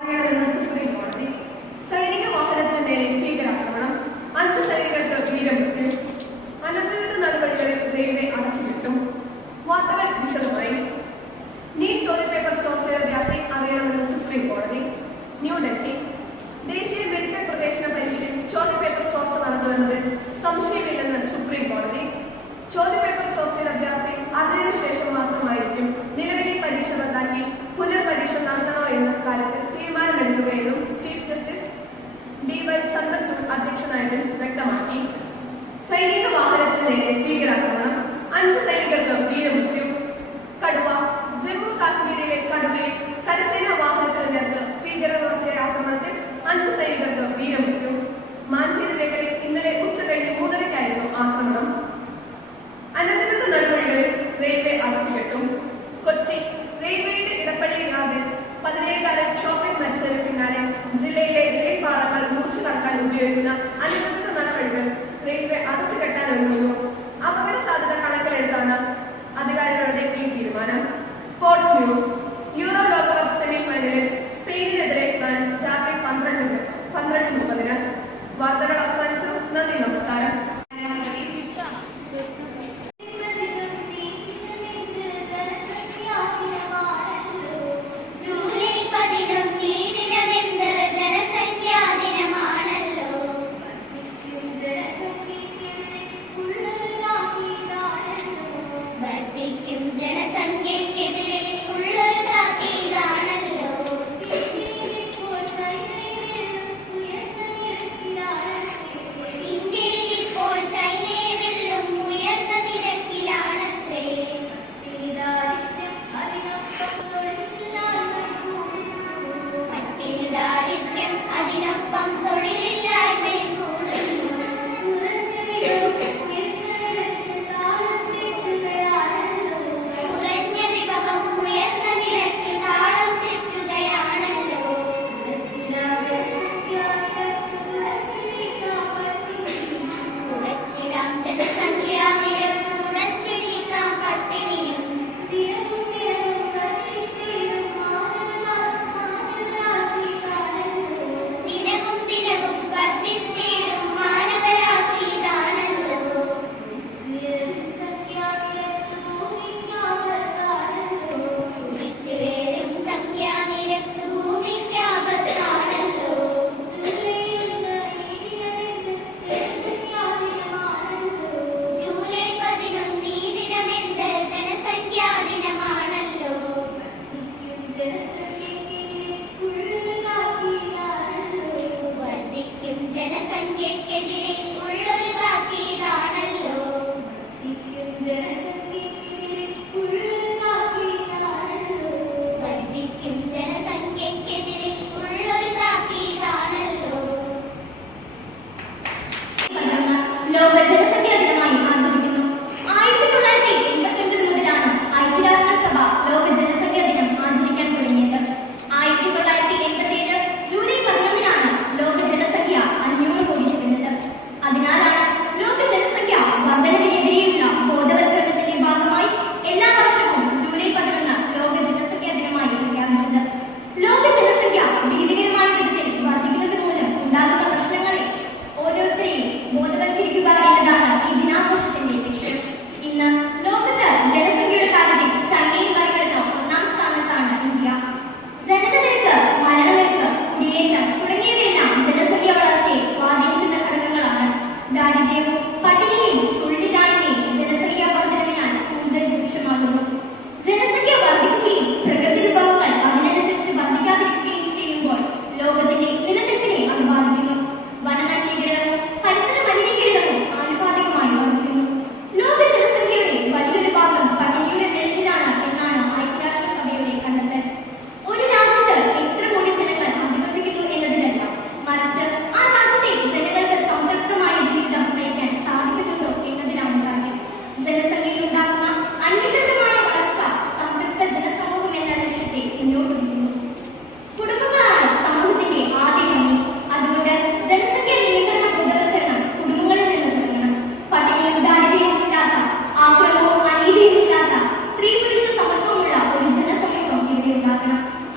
Supreme കോടതി. സൈനിക വാഹനത്തിന് നേരെ ഭീകരാക്രമണം, 5 സൈനികർക്ക് വീരമൃത്യു. അനധികൃത നടപടികളിൽ റെയിൽവേ അടച്ചുവിട്ടു. വാർത്തകൾ വിശദമായി. നീറ്റ് ചോദ്യപേപ്പർ ചോർച്ചയുടെ വ്യാപ്തി അറിയണമെന്ന് സുപ്രീം കോടതി. ന്യൂഡൽഹി. ദേശീയ മെഡിക്കൽ പ്രവേശന പരീക്ഷയിൽ ചോദ്യപേപ്പർ ചോർച്ച നടന്നുവെന്നതിൽ സംശയമില്ലെന്ന് സുപ്രീം കോടതി. ചോദ്യപേപ്പർ ചോർച്ചയുടെ വ്യാപ്തി അറിഞ്ഞതിനു ശേഷം മാത്രമായിരിക്കും നിലവിലെ പരീക്ഷ റദ്ദാക്കി പുനർപരീക്ഷ നടത്തണോ എന്ന കാര്യത്തിൽ തീരുമാനമെടുക്കുകയെന്നും ചീഫ് ജസ്റ്റിസ് DY ചന്ദ്രചൂഡ് അധ്യക്ഷനായ ബെഞ്ച് വ്യക്തമാക്കി. സൈനിക വാഹനത്തിന് നേരെ ഭീകരാക്രമണം, 5 സൈനികർക്ക് വീരമൃത്യു. കടുവ. ജമ്മു കാശ്മീരിലെ കടുവയിൽ കരസേനാ വാഹനത്തിന് നേർക്ക് ഭീകരർ നടത്തിയ ആക്രമണത്തിൽ 5 സൈനികർക്ക് വീരമൃത്യു. മാഞ്ചേരി മേഖലയിൽ ഇന്നലെ ഉച്ചകഴിഞ്ഞ് 3:30-ക്കായിരുന്നു ആക്രമണം. അനധികൃത നടപടികളിൽ റെയിൽവേ അടച്ചുകെട്ടും. കൊച്ചി. റെയിൽവേയുടെ ഇടപ്പള്ളി യാർഡിൽ 17-കാരൻ ഷോപ്പിംഗ് മത്സരത്തിന് പിന്നാലെ ജില്ലയിലെ ജയിൽ പാളങ്ങൾ മുറിച്ചു കടക്കാൻ ഉപയോഗിക്കുന്ന അനധികൃത നടപടികൾ റെയിൽവേ അടച്ചുകെട്ടാനൊരുങ്ങുന്നു. അപകട സാധ്യത കണക്കിലെടുത്താണ് അധികാരികളുടെ ഈ തീരുമാനം. Sports news. യൂറോ ലോകകപ്പ് സെമി ഫൈനലിൽ സ്പെയിനിനെതിരെ ഫ്രാൻസ് രാത്രി 12:30. വാർത്തകൾ അവസാനിച്ചു. നന്ദി, നമസ്കാരം.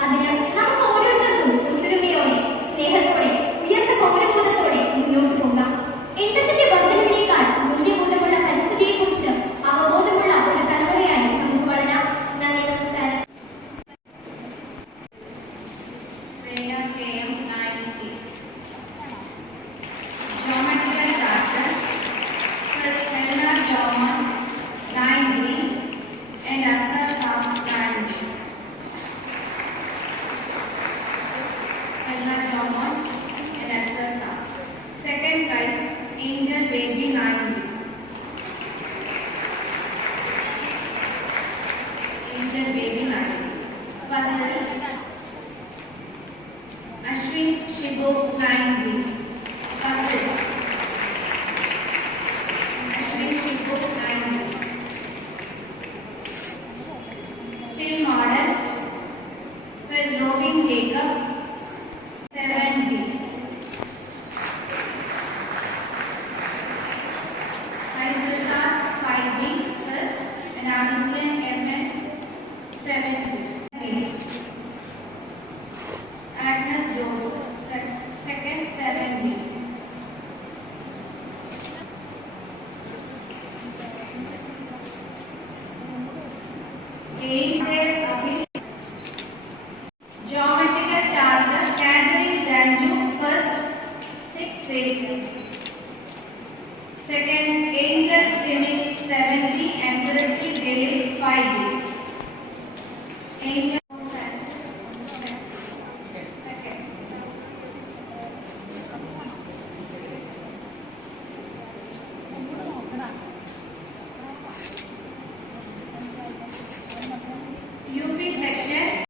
അതിനാൽ നമുക്ക് ഓരോരുത്തർക്കും Solomon and Elsa. Second prize, Angel Baby 9B. Angel Baby 9B. Puzzle, Ashwin Shibu 9B. Puzzle, Ashwin Shibu 9B. Still model, who is Robin Jacob 7B. Prasad 5B plus and Aditya MN 7B.